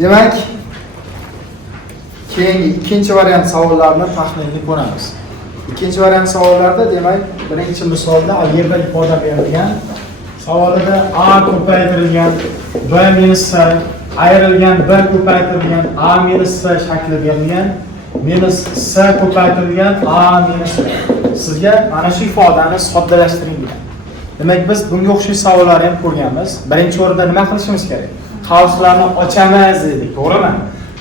Demak, keyingi ikkinchi variant savollarni taxminini ko'ramiz. Ikkinchi variant savollarda demak, birinchi misolda yerda ifoda berilgan savolida a ko'paytirilgan b minus s ayrilgan b ko'paytirilgan a minus s shakli berilgan minus s ko'paytirilgan a minus b. Sizga mana shu ifodani soddalashtiring degan. Demak, biz bunga o'xshash savollarni ham ko'rganmiz. Birinchi o'rinda nima qilishimiz kerak? Qavslarni ochamiz dedik, to'g'rimi?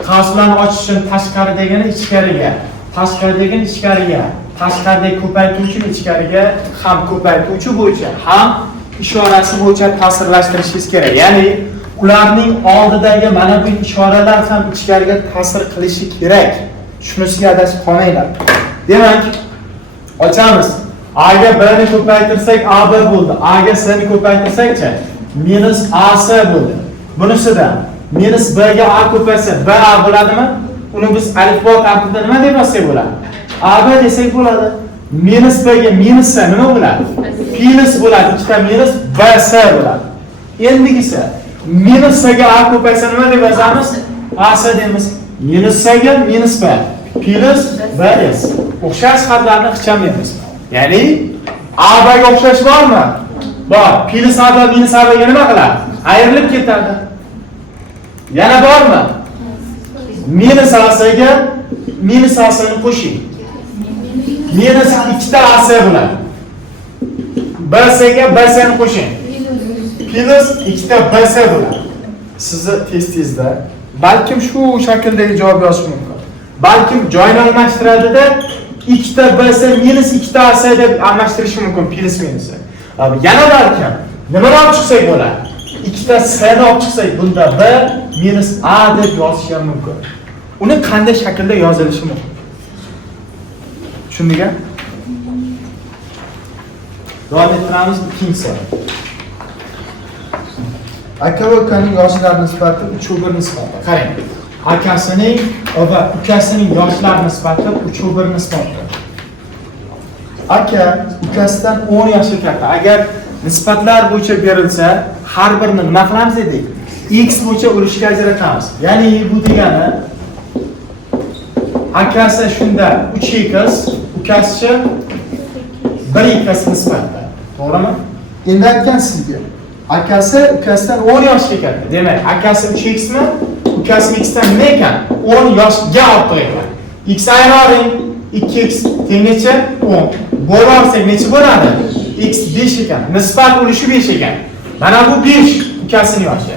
Qavslarni ochish uchun tashqari degani ichkariga, tashqari degani ichkariga, tashqaridagi ko'paytuvchini ichkariga ham ko'paytuvchi bo'yicha, ham ishorasi bo'yicha ta'sirlashtirishingiz kerak. Ya'ni ularning oldidagi mana bu ishoralar ham ichkariga ta'sir qilishi kerak. Shunisiga adashib qolmanglar. Demak, ochamiz. A ga b ni ko'paytirsak a b bo'ldi. A ga s ni ko'paytirsak-chi minus a s bo'ldi. Bunisida minus b ga a ko'paysa b a bo'ladimi? Uni biz alifbo tartibida nima deb yozsak bo'ladi? A b desak bo'ladi. Minus b ga minus s nima bo'ladi? Plus bo'ladi. Ikkita minus b s bo'ladi. Endigisi minus s ga a ko'paysa nima deb yozamiz? A s deymiz. Minus s ga minus b plus b s. O'xshash xatlarni ixchamaymiz. Ya'ni a b ga o'xshash bormi? Bor. Plus a b minus a b ga nima qiladi? Ayrilib ketadi. Yana bormi? Minus a s ga minus a s ni qo'shing. Minus 2 a s bo'ladi. B s ga b s ni qo'shing. Plus 2 b s bo'ladi. Sizni testingizda balkim shu shakldagi javob yozish mumkin. Balkim joyni almashtiradida 2 b s minus 2 a s deb almashtirish mumkin, plus minus. Yana balkim nimani olib chiqsak bo'ladi? 2 s ni olib chiqsak bunda b minus a deb yozish ham mumkin. Uni qanday shaklda yozilishi mumkin? Tushundingmi? Davom ettiramiz ikkinchi savol. Aka va ukaning yoshlari nisbati 3/1 nisbatda. Qarang. Akasining va ukasining yoshlari nisbati 3/1 nisbatda. Aka ukasidan 10 yoshga katta. Agar nisbatlar bo'yicha berilsa, har birini nima qilamiz dedik? X bo'yicha urishga ajratamiz. Ya'ni bu degani akasi shunda 3x, ukasi 1x nisbatda. To'g'rimi? Endi aytgan sizga. Akasi ukasidan 10 yoshga katta. Demak, akasi 3x mi? Ukasi x dan nima ekan? 10 yoshga ortiq ekan. X ayroring 2x teng necha? 10. Bo'larsak necha bo'ladi? X 5 ekan. Nisbat ulushi 5 ekan. Mana bu 5 ukasining yoshi.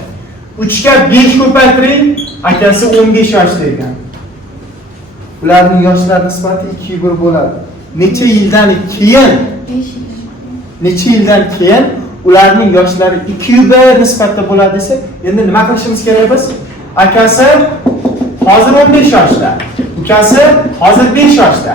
3 ga 5 ko'paytiring, akasi 15 yoshda ekan. Ularning yoshlari nisbati 2/1 bo'ladi. Necha yildan keyin? 5 yildan keyin ularning yoshlari 2/1 nisbatda bo'ladi desak, endi nima qilishimiz kerak biz? Akasi hozir 15 yoshda, ukasi hozir 5 yoshda.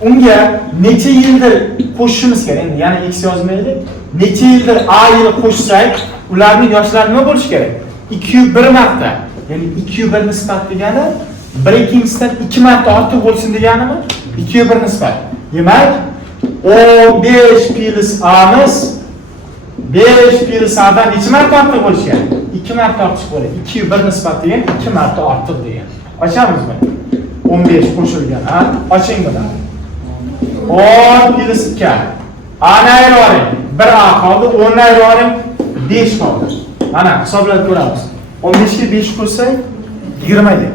Unga necha yildir qo'shishimiz kerak? Endi yana x yozmaylik. Necha yildir a yil qo'shsak, ularning yoshlari nima bo'lishi kerak? 2/1 marta. Ya'ni 2/1 nisbat degani 1/2dan 2 marta ortiq bo'lsin deganimi? 2/1 nisbat. Demak, 15 plus a'miz 5 plus a'dan necha marta ortiq bo'lishi kerak? 2 marta ortiq bo'ladi. 2/1 nisbat degan 2 marta ortiq degan. Ochamizmi? 15 qo'shilgan a, oching bilan. 10 plus 2. A'ni ayroring. 1 a qoldi, 10 ni ayroring, 5 qoldi. Mana hisoblab ko'ramiz. 15 ga 5 qo'shsak 20 ga.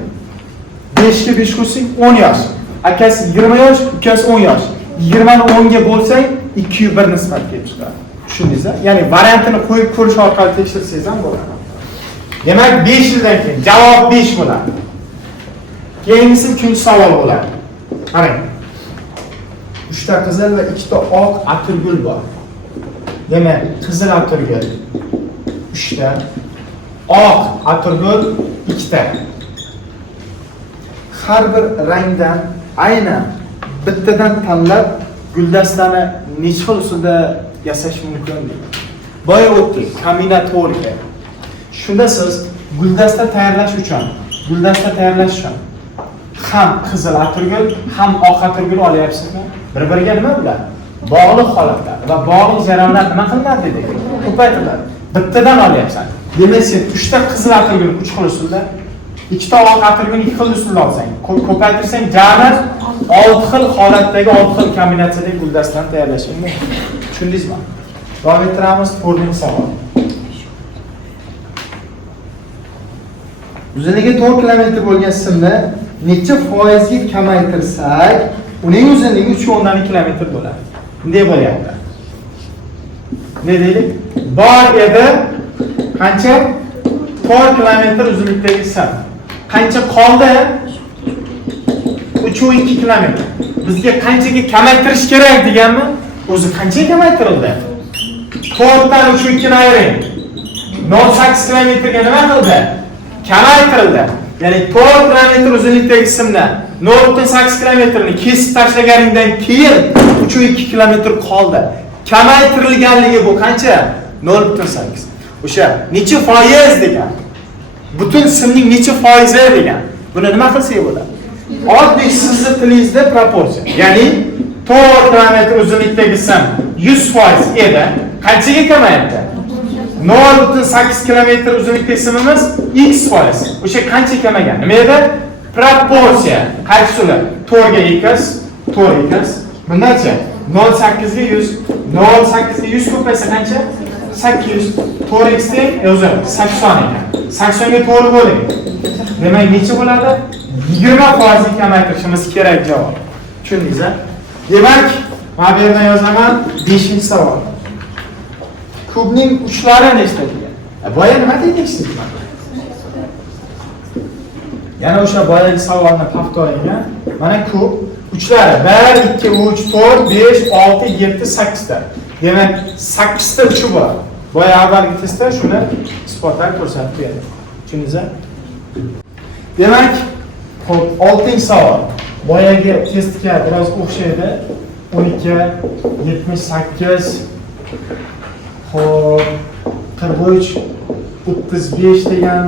5 ga 5 qo'shsak 10 yosh. Akasi 20 yosh, ukasi 10 yosh. 20 ni 10 ga bo'lsak 2/1 nisbat kelib chiqadi. Tushundingizmi? Ya'ni variantini qo'yib ko'rish orqali tekshirsangiz ham bo'ladi. Demak, 5 yildan keyin javob 5 bo'ladi. Keyingisi uchinchi savol bo'ladi. Qarang. 3 ta qizil va 2 ta oq atirgul bor. Demak, qizil atirgul 3 ta, oq atirgul 2 ta. Har bir rangdan aynan bittadan tanlab guldastani necha xil usulda yasash mumkin deydi. Boya o'tdik, kombinatorika. Shunda siz guldasta tayyorlash uchun ham qizil atirgul, ham oq atirgul olyapsizmi? Bir-biriga nima bo'ladi? Bog'liq holatlar va bog'liq jarayonlar nima qilinadi dedik? Ko'paytiriladi. Bittadan olyapsan. Demak, sen 3 ta qizil atirgul 3 xil usulda ikkita oq atirgul ikki xil usul olsang, ko'paytirsang jami 6 xil holatdagi 6 xil kombinatsiyadagi guldastani tayyorlashing mumkin. Tushundingizmi? Davom ettiramiz. 4-savol. Uzunligi 4 km bo'lgan simni necha foizga kamaytirsak, uning uzunligi 3.2 km bo'ladi. Bunday bo'lyapti. Ne deylik? Bor edi qancha? 4 km uzunlikdagi sim. Qancha qoldi? 3.2 km. Bizga qanchaga kamaytirish kerak deganmi? O'zi qanchaga kamaytirildi? 4 dan 3.2 ni ayring. 0.8 km ga nima qildi? Kamaytirildi. Ya'ni 4 km uzunlikdagi simni 0.8 km ni kesib tashlaganingdan keyin 3.2 km qoldi. Kamaytirilganligi bu qancha? 0.8. O'sha necha foiz degan. Butun simning necha foizi degan. Buni nima qilsak bo'ladi? Oddiy sizni tilingizda proporsiya. Ya'ni 4 km uzunlikdagi sim 100% edi. Qanchaga kamayapti? 0.8 km uzunlikdagi simimiz x%. O'sha qancha kamagan? Nima edi? Proporsiya. Qaysi usuli? 4 ga x, 4x. Bundacha 0.8 ga 100, 0.8 ga 100 ko'paysa qancha? 800. 4x teng o'zi 80 ekan. 80 ga 4 bo'ling. Demak, necha bo'ladi? 20% kamaytirishimiz kerak javob. Tushundingiz-a? Demak, mana bu yerdan yozaman 5-savol. Kubning uchlari nechta degan? Boya nima deyapsiz? Yana o'sha boyagi savolni повторlayga. Mana kub uchlari 1, 2, 3, 4, 5, 6, 7, 8 ta. Demak, 8 ta uchi bor. Boya avvalgi testda shuni isbotlab ko'rsatib berdim. Tushundingiz-a? Demak, xo'p, 6-savol. Boyagi testga biroz o'xshaydi. 12, 78, xo'p, 43, 35 degan,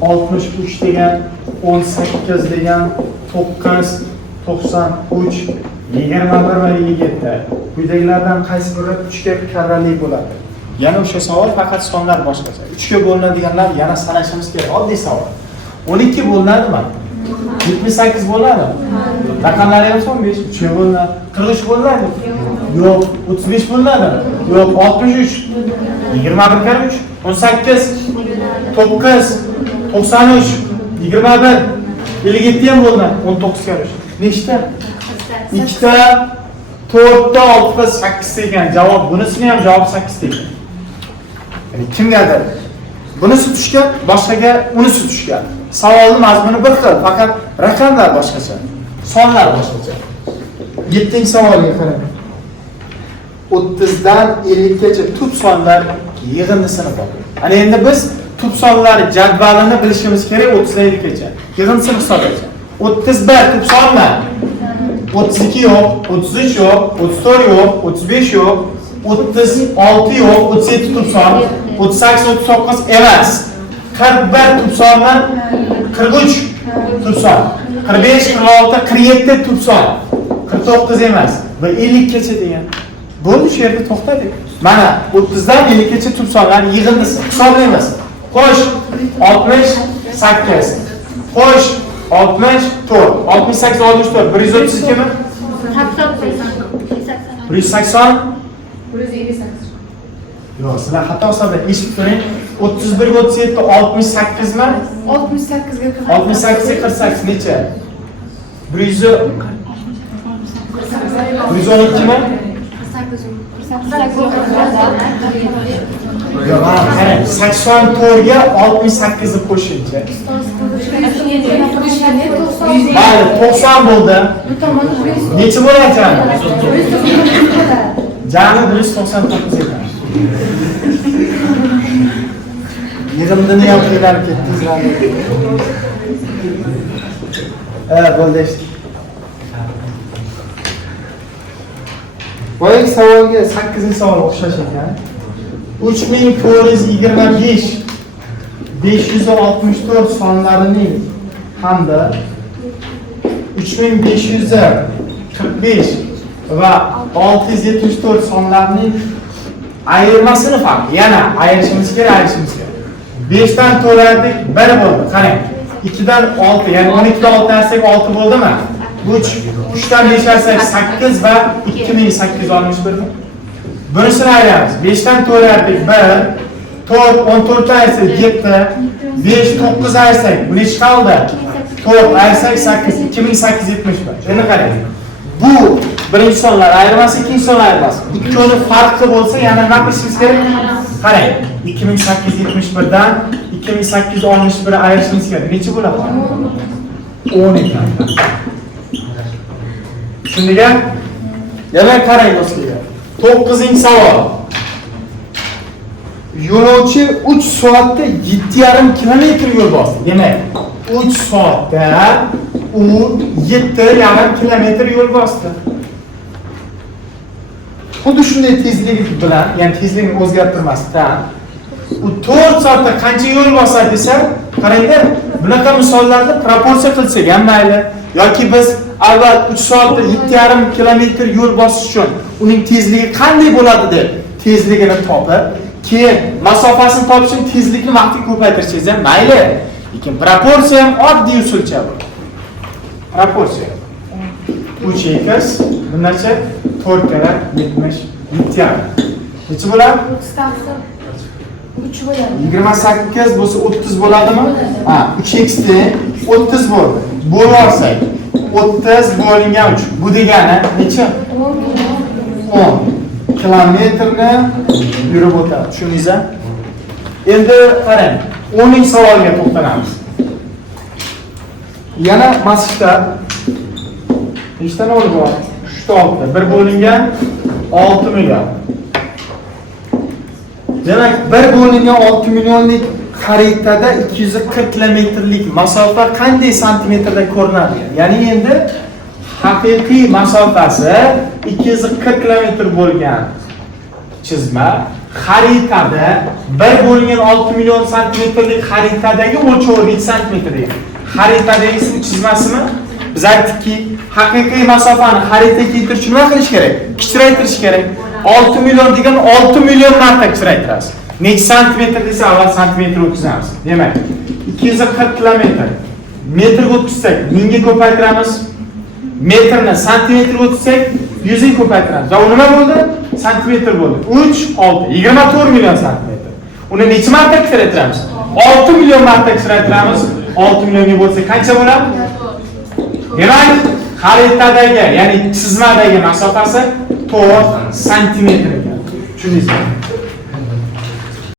63 degan, 18 degan, 9, 93, 21 va 27. Quyidagilardan qaysi biri 3 ga karrali bo'ladi? Yana o'sha savol, faqat sonlar boshqacha. 3 ga bo'linadiganlar yana sanashimiz kerak. Oddiy savol. 12 bo'linadimi? 78 bo'ladimi? Raqamlari ham son 5, 3 ga bo'linadi. 43 bo'linadi? Yo'q. 35 bo'linadi? Yo'q. 63, 21 kar 3, 18, 9, 93, 21, 57 ham bo'linadi. 19 kar 3. Nechta? 2 ta, 4 ta, 6 ta, 8 ekan. Javob bunisini ham javob 8 ekan. Ya'ni kimgadir bunisi tushgan, boshqaga unisi tushgan. Savolning mazmuni bir xil, faqat raqamlar boshqacha, sonlar boshqacha. 7-savolga qarang. 30 dan 50 gacha tub sonlar yig'indisini toping. Ana endi biz tub sonlar jadvalini bilishimiz kerak 30 dan 50 gacha. Yig'indisini hisoblaymiz. 31 tub sonmi? 32 yo'q, 33 yo'q, 34 yo'q, 35 yo'q, 36 yo'q, 37 tub son, 38, 39 emas. 41 tub sondan 43 tub son, 45, 46, 47 tub son, 49 emas va 50 gacha degan. Bo'ldi, shu yerda to'xtadik. Mana 30 dan 50 gacha tub sonlar yig'indisi. Hisoblaymiz. Qo'sh 68. Qo'sh 64. 68, 64, 132 mi? 180. 158. Yo'q, sizlar xato hisoblang. Eshitib turing. 31 ga 37, 68 mi? 68 ga 68 ga 48 necha? 112 mi? Yo'q, qarang, 84 ga 68 ni qo'shingchi. Mayli, 90 bo'ldi. Necha bo'ladi jami? Jami 199 ekan. Yig'indini ham qiynalib ketdingizlar. Bo'ldi. Boyagi savolga 8-savol o'xshash ekan. 3425 564 sonlarining hamda 3545 va 674 sonlarining ayirmasini farq. Yana ayirishimiz kerak. 5 dan to'lardik, 1 bo'ldi. Qarang. 2'dan 6, ya'ni 12'dan 6 dersek 6 bo'ldimi? Bu 3'dan 5 dersek 8 va 2861 mi? Bunisini ayıramiz. 5'dan 4 dersek 1, 4, 14'dan ayırsak 7, 5, 9 ayırsak bu nechi qoldi? 4 ayırsak 8, 2871. Endi qarang. Bu birinchi sonlar ayirmasi, ikkinchi sonlar ayirmasi. Ikkoni farqli bo'lsa, yana nima qilishimiz kerak? Qarang, 2871 dan 2861 ayirishimiz kerak. Necha bo'ladi? 10 ekan. Shunga yana qarang do'stlar. 9-savol. Yo'lovchi 3 soatda 7,5 kilometr yo'l bosdi. Demak, 3 soatda u 7,5 kilometr yo'l bosdi. Xuddi shunday tezlik bilan, ya'ni tezlikni o'zgartirmasdan u 4 soatda qancha yo'l bosadi desa, qarangda, bunaqa misollarni proporsiya qilsak ham mayli, yoki biz avval 3 soatda 7,5 kilometr yo'l bosish uchun uning tezligi qanday bo'ladi deb tezligini topib, keyin masofasini topish uchun tezlikni vaqtga ko'paytirishingiz ham mayli. Lekin proporsiya ham oddiy usulcha bu. Proporsiya. 3x bundacha 4 kara 70 7,5. Necha bo'ladi? 3 bo'ladi. 28 bo'lsa 30 bo'ladimi? Ha, 3x teng 30 bo'ldi. Bo'lib olsak 30 bo'lingan 3. Bu degani necha? 10 kilometrni yurib o'tadi. Tushundingizmi? Endi qarang, 10-savolga to'xtalamiz. Yana masjidda nechta nol bor? 6. 1 bo'lingan 6 million. Demak, 1 bo'lingan 6 millionlik xaritada 240 kilometrlik masofa qanday santimetrda ko'rinadi? Ya'ni endi haqiqiy masofasi 240 kilometr bo'lgan chizma xaritada 1 bo'lingan 6 million santimetrlik xaritadagi o'lchovi necha santimetr edi? Xaritadagi chizmasimi? Biz aytdikki, haqiqiy masofani xaritaga keltirish uchun nima qilish kerak? Kichraytirish kerak. 6 million degan 6 million marta kichraytirasiz. Necha santimetr desa, avval santimetr o'tkazamiz. Demak, 240 kilometr metrga o'tkazsak, mingga ko'paytiramiz. Metrni santimetrga o'tkazsak, 100 ga ko'paytiramiz. Va u nima bo'ldi? Santimetr bo'ldi. 3, 6, 24 million santimetr. Uni necha marta kichraytiramiz? 6 million marta kichraytiramiz. 6 millionga bo'lsa qancha bo'ladi? Demak, xaritadagi, ya'ni chizmadagi masofasi 4 santimetr ekan. Tushundingizmi?